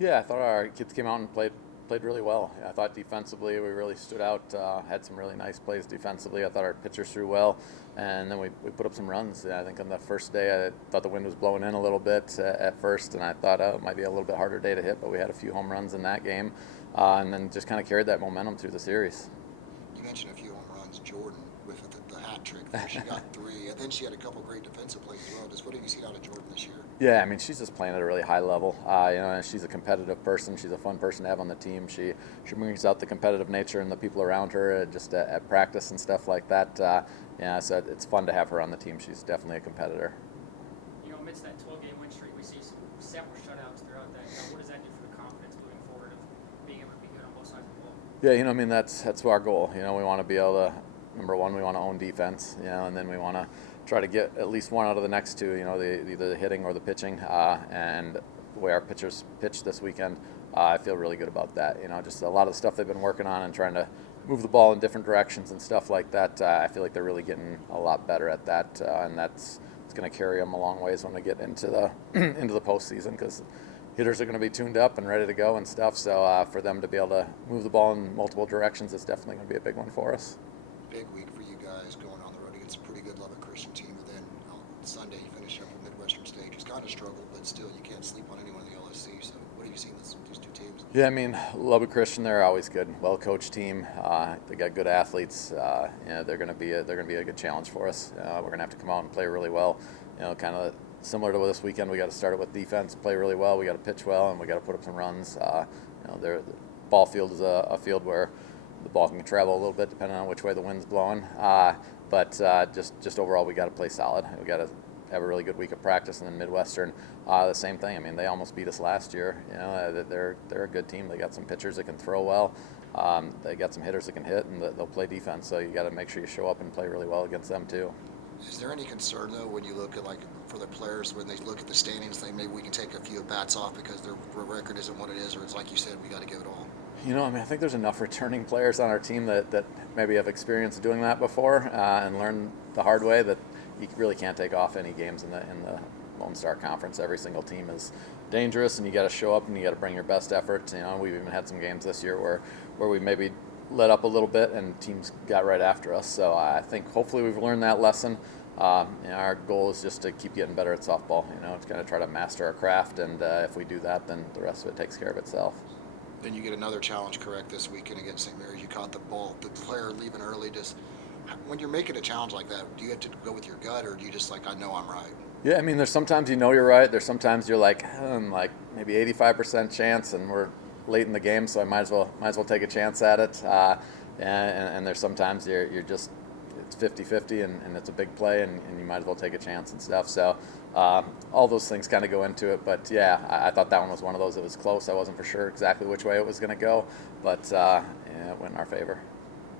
Yeah, I thought our kids came out and played really well. I thought defensively we really stood out, had some really nice plays defensively. I thought our pitchers threw well, and then we put up some runs. I think on the first day I thought the wind was blowing in a little bit at first, and I thought it might be a little bit harder day to hit, but we had a few home runs in that game, and then just kind of carried that momentum through the series. You mentioned a few home runs. Jordan with the hat trick there. She got three, and then she had a couple great defensive plays as well. Just what have you seen out of Jordan this year? Yeah, I mean, she's just playing at a really high level. And she's a competitive person. She's a fun person to have on the team. She brings out the competitive nature in the people around her, just at practice and stuff like that. So it's fun to have her on the team. She's definitely a competitor. Amidst that 12-game win streak, we see several shutouts throughout that. What does that do for the confidence moving forward of being able to be good on both sides of the ball? Yeah, I mean, that's our goal. We want to be able to. Number one, we want to own defense, and then we want to try to get at least one out of the next two, either the hitting or the pitching. And the way our pitchers pitched this weekend, I feel really good about that. Just a lot of the stuff they've been working on and trying to move the ball in different directions and stuff like that. I feel like they're really getting a lot better at that, and it's going to carry them a long ways when we get into the into the postseason, because hitters are going to be tuned up and ready to go and stuff. So for them to be able to move the ball in multiple directions is definitely going to be a big one for us. Big week for you guys going on the road against a pretty good Lubbock Christian team, and then on Sunday you finish up with Midwestern stage. It's kind of struggled, but still you can't sleep on anyone in the LSC. So what have you seen these two teams? Yeah, I mean, Lubbock Christian, they're always good, well-coached team. They got good athletes. They're going to be a good challenge for us. We're going to have to come out and play really well. Kind of similar to this weekend, we got to start it with defense, play really well. We got to pitch well, and we got to put up some runs. The ball field is a field where the ball can travel a little bit depending on which way the wind's blowing. But just overall, we got to play solid. We got to have a really good week of practice, and then Midwestern, the same thing. I mean, they almost beat us last year. They're a good team. They got some pitchers that can throw well. They got some hitters that can hit, and they'll play defense. So you got to make sure you show up and play really well against them too. Is there any concern though when you look at for the players when they look at the standings, think maybe we can take a few bats off because their record isn't what it is, or it's like you said, we got to give it all? I think there's enough returning players on our team that maybe have experience doing that before and learned the hard way that you really can't take off any games in the Lone Star Conference. Every single team is dangerous, and you got to show up and you got to bring your best effort. We've even had some games this year where we maybe let up a little bit and teams got right after us. So I think hopefully we've learned that lesson. Our goal is just to keep getting better at softball. It's going to try to master our craft, and if we do that, then the rest of it takes care of itself. Then you get another challenge correct this weekend against St. Mary's. You caught the ball, the player leaving early. Just when you're making a challenge like that, do you have to go with your gut, or do you just I know I'm right? Yeah, I mean, there's sometimes you're right. There's sometimes you're like maybe 85% chance, and we're late in the game, so I might as well take a chance at it. And there's sometimes you're just it's 50-50 and it's a big play, and you might as well take a chance and stuff. So all those things kind of go into it. But yeah, I thought that one was one of those that was close. I wasn't for sure exactly which way it was going to go, but it went in our favor.